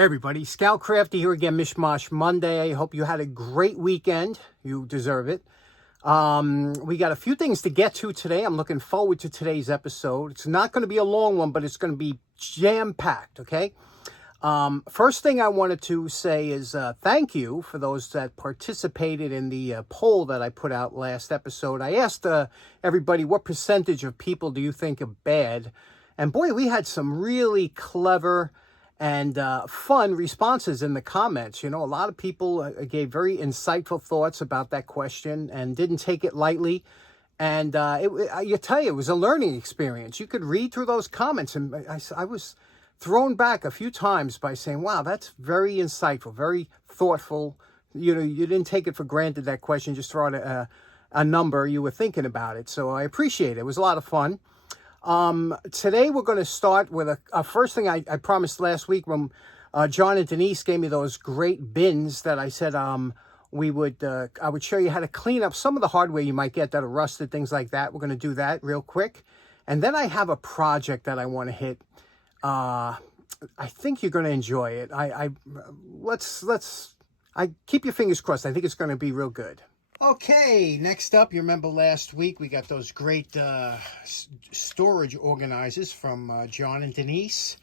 Hey everybody, Scout Crafty here again, Mishmash Monday. I hope you had a great weekend. You deserve it. We got a few things to get to today. I'm looking forward to today's episode. It's not going to be a long one, but it's going to be jam-packed, okay? First thing I wanted to say is thank you for those that participated in the poll that I put out last episode. I asked everybody, what percentage of people do you think are bad? And boy, we had some really clever and fun responses in the comments. You know, a lot of people gave very insightful thoughts about that question and didn't take it lightly. And you tell you, it was a learning experience. You could read through those comments, and I was thrown back a few times by saying, wow, that's very insightful, very thoughtful. You know, you didn't take it for granted, that question, just throw out a number. You were thinking about it. So I appreciate it. It was a lot of fun. Today we're going to start with a first thing I promised last week when John and Denise gave me those great bins that I said I would show you how to clean up some of the hardware you might get that are rusted, things like that. We're going to do that real quick. And then I have a project that I want to hit. I think you're going to enjoy it. I keep your fingers crossed. I think it's going to be real good. Okay, next up, you remember last week we got those great storage organizers from John and Denise.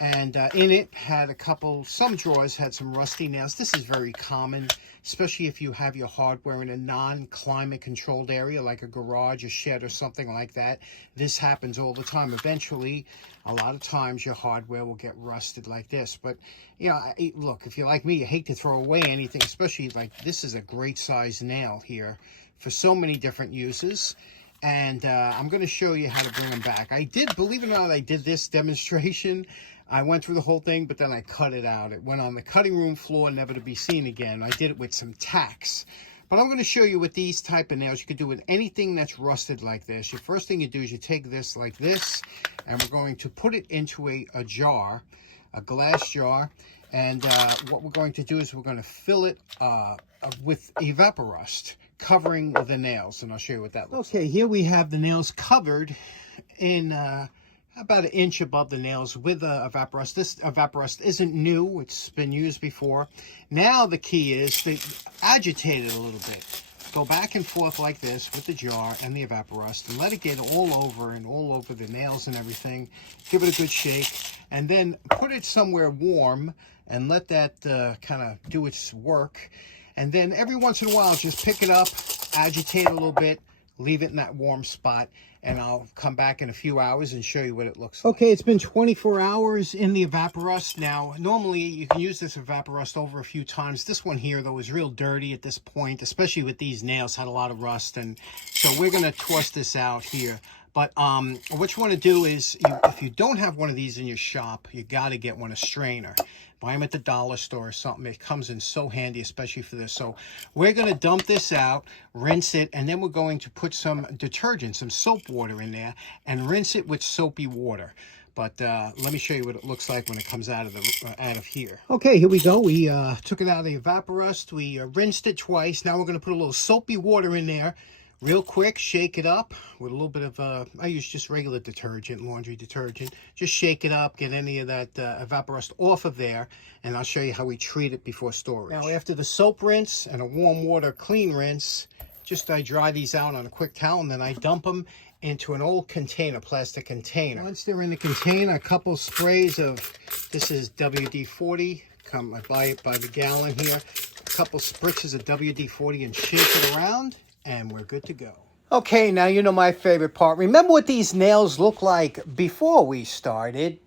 And in it had some drawers had some rusty nails. This is very common, especially if you have your hardware in a non-climate controlled area like a garage, a shed, or something like that. This happens all the time. Eventually, a lot of times your hardware will get rusted like this. But, you know, look, if you're like me, you hate to throw away anything, especially like this is a great size nail here for so many different uses. And I'm going to show you how to bring them back. Believe it or not, I did this demonstration. I went through the whole thing, but then I cut it out. It went on the cutting room floor, never to be seen again. I did it with some tacks. But I'm going to show you with these type of nails, you could do with anything that's rusted like this. Your first thing you do is you take this like this, and we're going to put it into a jar, a glass jar. And what we're going to do is we're going to fill it with Evaporust, covering the nails. And I'll show you what that looks like. Okay, here we have the nails covered in about an inch above the nails with Evaporust. This Evaporust isn't new. It's been used before. Now the key is to agitate it a little bit. Go back and forth like this with the jar and the Evaporust and let it get all over the nails and everything. Give it a good shake and then put it somewhere warm and let that kind of do its work. And then every once in a while, just pick it up, agitate it a little bit, leave it in that warm spot, and I'll come back in a few hours and show you what it looks like. Okay, it's been 24 hours in the Evaporust. Now, normally you can use this Evaporust over a few times. This one here, though, is real dirty at this point, especially with these nails, had a lot of rust, and so we're going to toss this out here. But what you want to do is, if you don't have one of these in your shop, you got to get one, a strainer. Buy them at the dollar store or something. It comes in so handy, especially for this. So we're going to dump this out, rinse it, and then we're going to put some detergent, some soap water in there, and rinse it with soapy water. But let me show you what it looks like when it comes out of here. Okay, here we go. We took it out of the Evaporust. We rinsed it twice. Now we're going to put a little soapy water in there. Real quick, shake it up with a little bit of, I use just regular detergent, laundry detergent. Just shake it up, get any of that Evaporust off of there, and I'll show you how we treat it before storage. Now, after the soap rinse and a warm water clean rinse, I dry these out on a quick towel, and then I dump them into an old container, plastic container. Once they're in the container, a couple sprays of, this is WD-40, I buy it by the gallon here, a couple spritzes of WD-40 and shake it around, and we're good to go. Okay, now you know my favorite part. Remember what these nails look like before we started.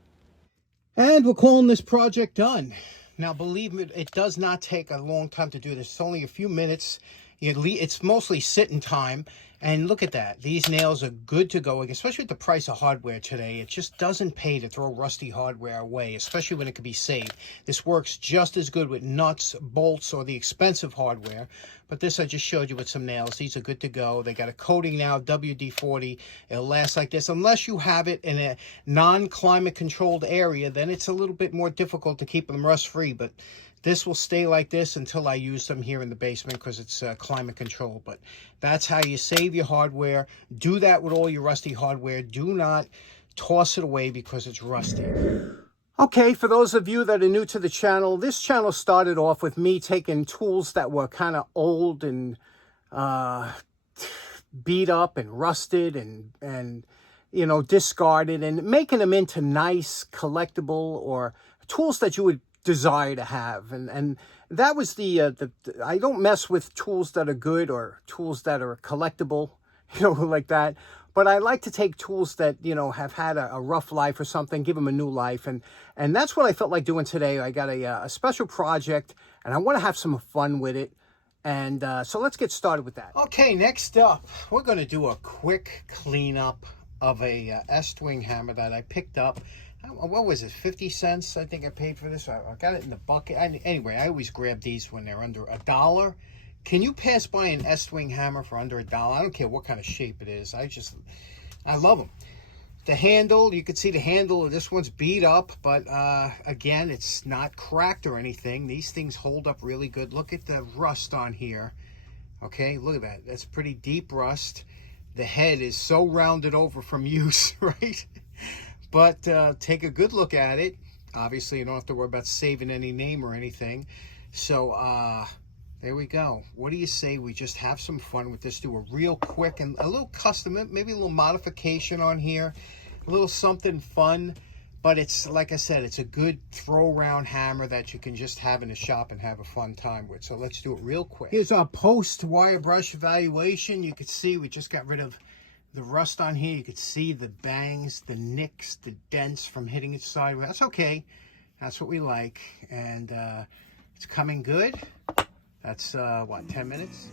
And we're calling this project done. Now, believe me, it does not take a long time to do this. It's only a few minutes. It's mostly sitting time. And look at that. These nails are good to go, especially with the price of hardware today. It just doesn't pay to throw rusty hardware away, especially when it can be saved. This works just as good with nuts, bolts, or the expensive hardware. But this I just showed you with some nails. These are good to go. They got a coating now, WD-40. It'll last like this. Unless you have it in a non-climate controlled area, then it's a little bit more difficult to keep them rust-free. But this will stay like this until I use them here in the basement because it's climate controlled. But that's how you save your hardware. Do that with all your rusty hardware. Do not toss it away because it's rusty. Okay, for those of you that are new to the channel, this channel started off with me taking tools that were kind of old and beat up and rusted and you know, discarded, and making them into nice collectible or tools that you would desire to have. And that was the I don't mess with tools that are good or tools that are collectible, you know, like that. But I like to take tools that, you know, have had a rough life or something, give them a new life. And that's what I felt like doing today. I got a special project, and I want to have some fun with it. And so let's get started with that. Okay, next up, we're going to do a quick cleanup of a Estwing hammer that I picked up. What was it, 50 cents? I think I paid for this. I got it in the bucket. Anyway, I always grab these when they're under $1. Can you pass by an Estwing hammer for under $1? I don't care what kind of shape it is. I love them. The handle, you can see the handle of this one's beat up, but again, it's not cracked or anything. These things hold up really good. Look at the rust on here. Okay, look at that. That's pretty deep rust. The head is so rounded over from use, right? But take a good look at it. Obviously, you don't have to worry about saving any name or anything. So, there we go. What do you say we just have some fun with this? Do a real quick and a little custom, maybe a little modification on here. A little something fun. But it's, like I said, it's a good throw-around hammer that you can just have in the shop and have a fun time with. So let's do it real quick. Here's our post-wire brush evaluation. You can see we just got rid of the rust on here. You can see the bangs, the nicks, the dents from hitting it sideways. That's okay. That's what we like. And it's coming good. That's, what, 10 minutes?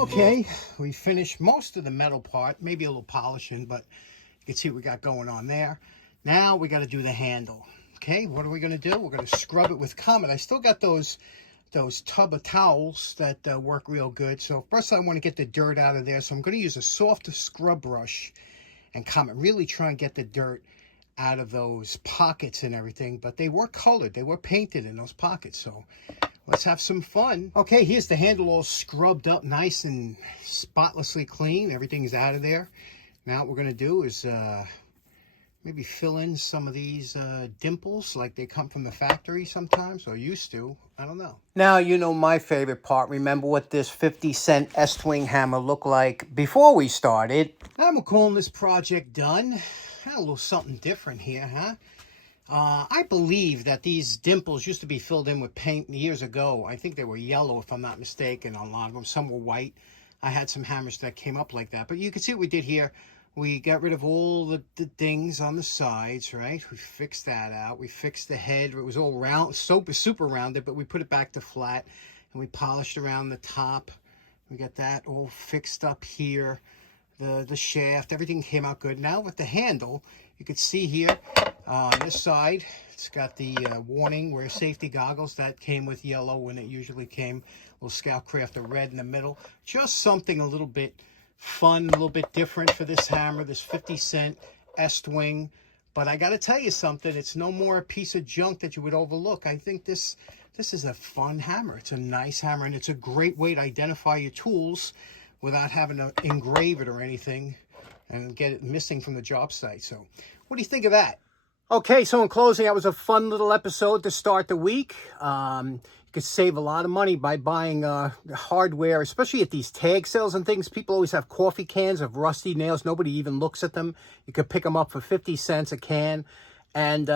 Okay, we finished most of the metal part, maybe a little polishing, but you can see what we got going on there. Now we got to do the handle. Okay, what are we going to do? We're going to scrub it with Comet. I still got those tub of towels that work real good. So first I want to get the dirt out of there. So I'm going to use a soft scrub brush and Comet. Really try and get the dirt out of those pockets and everything. But they were colored. They were painted in those pockets. So let's have some fun. Okay, here's the handle all scrubbed up nice and spotlessly clean. Everything's out of there. Now what we're going to do is maybe fill in some of these dimples like they come from the factory sometimes, or used to. I don't know. Now, you know my favorite part. Remember what this 50-cent Estwing hammer looked like before we started. I'm calling this project done. A little something different here, huh? I believe that these dimples used to be filled in with paint years ago. I think they were yellow, if I'm not mistaken, on a lot of them. Some were white. I had some hammers that came up like that. But you can see what we did here. We got rid of all the things on the sides, right? We fixed that out. We fixed the head. It was all round, super rounded, but we put it back to flat. And we polished around the top. We got that all fixed up here. The shaft, everything came out good. Now with the handle, you can see here on this side, it's got the warning, wear safety goggles. That came with yellow when it usually came. Little Scout Crafter red in the middle. Just something a little bit fun, a little bit different for this hammer, this 50-cent Estwing. But I got to tell you something, it's no more a piece of junk that you would overlook. I think this is a fun hammer. It's a nice hammer, and it's a great way to identify your tools without having to engrave it or anything and get it missing from the job site. So what do you think of that? Okay, so in closing, that was a fun little episode to start the week. You could save a lot of money by buying hardware, especially at these tag sales and things. People always have coffee cans of rusty nails. Nobody even looks at them. You could pick them up for 50 cents a can. And,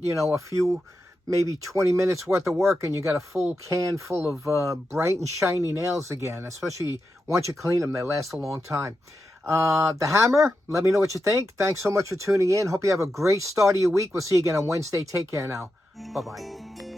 you know, a few, maybe 20 minutes worth of work, and you got a full can full of bright and shiny nails again. Especially once you clean them, they last a long time. The hammer, let me know what you think. Thanks so much for tuning in. Hope you have a great start of your week. We'll see you again on Wednesday. Take care now. Bye-bye.